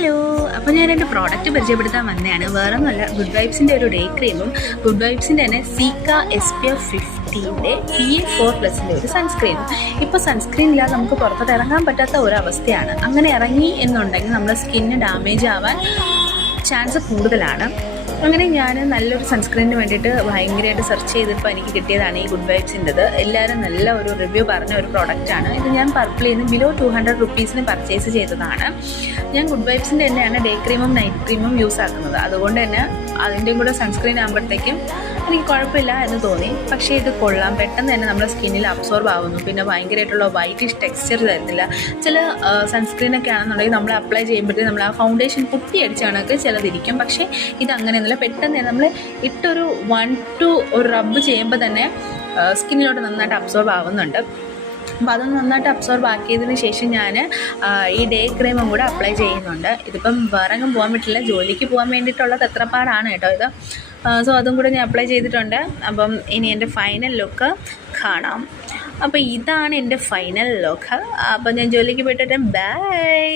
Hello, അപ്പോൾ ഞാൻ എൻ്റെ പ്രോഡക്റ്റ് പരിചയപ്പെടുത്താൻ വന്നതാണ്. വേറെ ഒന്നുമല്ല, ഗുഡ് വൈബ്സിൻ്റെ ഒരു ഡേ ക്രീമും ഗുഡ് വൈബ്സിൻ്റെ തന്നെ സീക്ക SPF 50ൻ്റെ PA4+ൻ്റെ ഒരു സൺസ്ക്രീനും. ഇപ്പോൾ സൺസ്ക്രീൻ ഇല്ലാതെ നമുക്ക് പുറത്തോട്ട് ഇറങ്ങാൻ പറ്റാത്ത ഒരവസ്ഥയാണ്. അങ്ങനെ ഇറങ്ങി എന്നുണ്ടെങ്കിൽ നമ്മുടെ സ്കിന്ന് ഡാമേജ് ആവാൻ ചാൻസ് കൂടുതലാണ്. അങ്ങനെ ഞാൻ നല്ലൊരു സൺസ്ക്രീനിന് വേണ്ടിയിട്ട് ഭയങ്കരമായിട്ട് സെർച്ച് ചെയ്തപ്പോൾ എനിക്ക് കിട്ടിയതാണ് ഈ ഗുഡ് വൈബ്സിൻ്റെത്. എല്ലാവരും നല്ല ഒരു റിവ്യൂ പറഞ്ഞ ഒരു പ്രോഡക്റ്റാണ് ഇത്. ഞാൻ പർപ്പിളിൽ നിന്ന് ബിലോ 200 റുപ്പീസിന് പർച്ചേസ് ചെയ്തതാണ്. ഞാൻ ഗുഡ് വൈബ്സിൻ്റെ തന്നെയാണ് ഡേ ക്രീമും നൈറ്റ് ക്രീമും യൂസ് ആക്കുന്നത്. അതുകൊണ്ട് തന്നെ അതിൻ്റെയും കൂടെ സൺസ്ക്രീൻ ആകുമ്പോഴത്തേക്കും എനിക്ക് കുഴപ്പമില്ല എന്ന് തോന്നി. പക്ഷേ ഇത് കൊള്ളാം, പെട്ടെന്ന് തന്നെ നമ്മുടെ സ്കിന്നിൽ അബ്സോർബ് ആവുന്നു. പിന്നെ ഭയങ്കരമായിട്ടുള്ള വൈറ്റിഷ് ടെക്സ്ചർ തരുന്നില്ല. ചില സൺസ്ക്രീനൊക്കെ ആണെന്നുണ്ടെങ്കിൽ നമ്മൾ അപ്ലൈ ചെയ്യുമ്പോഴത്തേക്കും നമ്മൾ ആ ഫൗണ്ടേഷൻ പൊട്ടിയടിച്ച കണക്ക് ചിലതിരിക്കും. പക്ഷേ ഇതങ്ങനെയൊന്നുമില്ല, പെട്ടെന്ന് തന്നെ നമ്മൾ ഇട്ടൊരു 1 to ഒരു റബ്ബ് ചെയ്യുമ്പോൾ തന്നെ സ്കിന്നിലോട്ട് നന്നായിട്ട് അബ്സോർബ് ആവുന്നുണ്ട്. അപ്പോൾ അതൊന്ന് നന്നായിട്ട് അബ്സോർബ് ആക്കിയതിന് ശേഷം ഞാൻ ഈ ഡേ ക്രീമും കൂടെ അപ്ലൈ ചെയ്യുന്നുണ്ട്. ഇതിപ്പം വേറെങ്ങും പോകാൻ പറ്റില്ല, ജോലിക്ക് പോകാൻ വേണ്ടിയിട്ടുള്ളത് എത്രപ്പാടാണ് കേട്ടോ ഇത്. സോ അതും കൂടെ ഞാൻ അപ്ലൈ ചെയ്തിട്ടുണ്ട്. അപ്പം ഇനി എൻ്റെ ഫൈനൽ ലുക്ക് കാണാം. അപ്പോൾ ഇതാണ് എൻ്റെ ഫൈനൽ ലുക്ക്. അപ്പം ഞാൻ ജോലിക്ക് പോയിട്ട് ബൈ.